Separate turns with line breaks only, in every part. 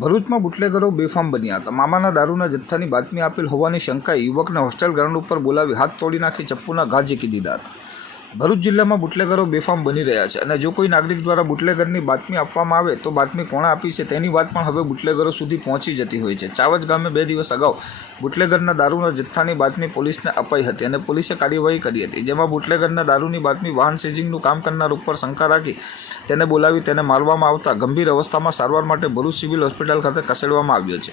ભરૂચમાં બુટલેગરો બેફામ બન્યા હતા. મામાના દારૂના જથ્થાની બાતમી આપેલ હોવાની શંકાએ યુવકને હોસ્ટેલ ગ્રાઉન્ડ ઉપર બોલાવી હાથ તોડી નાખી ચપ્પુના ઘા ઝીકી દીધા હતા. ભરૂચ જિલ્લામાં બુટલેગરો બેફામ બની રહ્યા છે અને જો કોઈ નાગરિક દ્વારા બુટલેગરની બાતમી આપવામાં આવે તો બાતમી કોણે આપી છે તેની વાત પણ હવે બુટલેગરો સુધી પહોંચી જતી હોય છે. ચાવજ ગામે બે દિવસ અગાઉ બુટલેગરના દારૂના જથ્થાની બાતમી પોલીસને અપાઈ હતી અને પોલીસે કાર્યવાહી કરી હતી, જેમાં બુટલેગરના દારૂની બાતમી વાહન સીઝિંગનું કામ કરનાર ઉપર શંકા રાખી તેને બોલાવી તેને મારવામાં આવતા ગંભીર અવસ્થામાં સારવાર માટે ભરૂચ સિવિલ હોસ્પિટલ ખાતે ખસેડવામાં આવ્યો છે.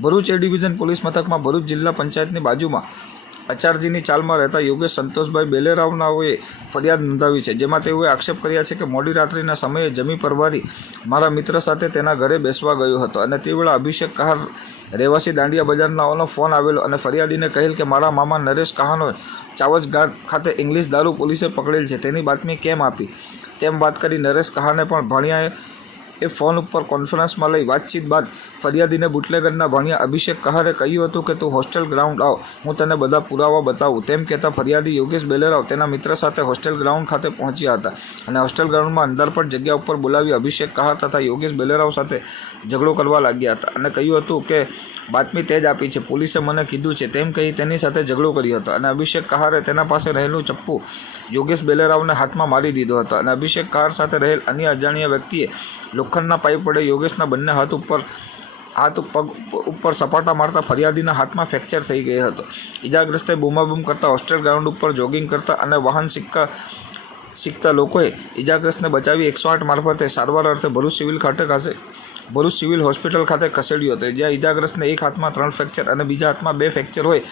ભરૂચ એ ડિવિઝન પોલીસ મથકમાં ભરૂચ જિલ્લા પંચાયતની બાજુમાં અચારજીની ચાલમાં રહેતા યોગેશ સંતોષભાઈ બેલેરાવનાઓએ ફરિયાદ નોંધાવી છે, જેમાં તેઓએ આક્ષેપ કર્યા છે કે મોડી રાત્રિના સમયે જમી પરવારી મારા મિત્ર સાથે તેના ઘરે બેસવા ગયો હતો અને તે વેળા અભિષેક કહાર રહેવાસી દાંડિયા બજારનાઓનો ફોન આવેલો અને ફરિયાદીને કહેલ કે મારા મામા નરેશ કહાનો ચાવજ ખાતે ઇંગ્લિશ દારૂ પોલીસે પકડેલ છે, તેની બાતમી કેમ આપી? તેમ વાત કરી નરેશ કહાને પણ ભણિયાએ એ ફોન ઉપર કોન્ફરન્સમાં લઈ વાતચીત બાદ ફરિયાદીને બુટલેગરના ભણ્યા અભિષેક કહારે કહ્યું હતું કે, તું હોસ્ટેલ ગ્રાઉન્ડ આવ, હું તને બધા પુરાવા બતાવું. તેમ કહેતા ફરિયાદી યોગેશ બેલેરાવ તેના મિત્ર સાથે હોસ્ટેલ ગ્રાઉન્ડ ખાતે પહોંચ્યા હતા અને હોસ્ટેલ ગ્રાઉન્ડમાં અંધારપટ જગ્યા ઉપર બોલાવી અભિષેક કહાર તથા યોગેશ બેલેરાવ સાથે ઝઘડો કરવા લાગ્યા હતા અને કહ્યું હતું કે બાતમી તે જ આપી છે. પોલીસે મને કીધું છે, તેમ કહી તેની સાથે ઝઘડો કર્યો હતો અને અભિષેક કહારે તેના પાસે રહેલું ચપ્પુ યોગેશ બેલેરાવને હાથમાં મારી દીધો હતો અને અભિષેક કહાર સાથે રહેલ અન્ય અજાણ્યા વ્યક્તિએ લોખંડના પાઇપ વડે યોગેશના બંને હાથ ઉપર, હાથ પગ ઉપર સપાટા મારતા ફરિયાદીના હાથમાં ફ્રેક્ચર થઈ ગયો હતો. ઇજાગ્રસ્તે બૂમાબૂમ કરતા હોસ્ટેલ ગ્રાઉન્ડ ઉપર જોગિંગ કરતા અને વાહન સિક્કા શીખતા લોકોએ ઇજાગ્રસ્તને બચાવી એકસો આઠ મારફતે સારવાર અર્થે ભરૂચ સિવિલ ખાતે ખાતે ભરૂચ સિવિલ હોસ્પિટલ ખાતે ખસેડ્યો હતો. જ્યાં ઇજાગ્રસ્તને એક હાથમાં ત્રણ ફ્રેક્ચર અને બીજા હાથમાં બે ફ્રેક્ચર હોય.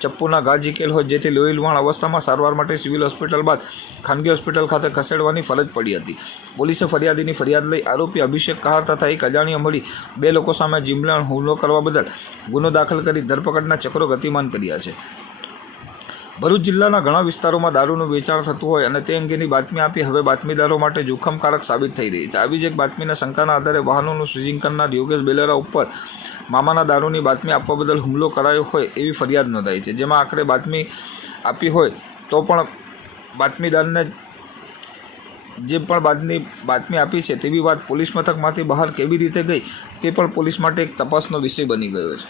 ચપ્પુના ઘા ઝીકેલ હોય, જેથી લોહી લુહાણ અવસ્થામાં સારવાર માટે સિવિલ હોસ્પિટલ બાદ ખાનગી હોસ્પિટલ ખાતે ખસેડવાની ફરજ પડી હતી. પોલીસે ફરિયાદીની ફરિયાદ લઈ આરોપી અભિષેક કહાર તથા એક અજાણ્યા મળી બે લોકો સામે જીમલાણ હુમલો કરવા બદલ ગુનો દાખલ કરી ધરપકડના ચક્રો ગતિમાન કર્યા છે. ભરૂચ જિલ્લાના ઘણા વિસ્તારોમાં દારૂનું વેચાણ થતું હોય અને તે અંગેની બાતમી આપી હવે બાતમીદારો માટે જોખમકારક સાબિત થઈ રહી છે. આવી જ એક બાતમીના શંકાના આધારે વાહનોનું સ્વિચિંગ કરનાર યોગેશ બેલેરા ઉપર મામાના દારૂની બાતમી આપવા બદલ હુમલો કરાયો હોય એવી ફરિયાદ નોંધાઈ છે. જેમાં આખરે બાતમી આપી હોય તો પણ બાતમીદારને જે પણ બાદની બાતમી આપી છે તેવી વાત પોલીસ મથકમાંથી બહાર કેવી રીતે ગઈ તે પણ પોલીસ માટે એક તપાસનો વિષય બની ગયો છે.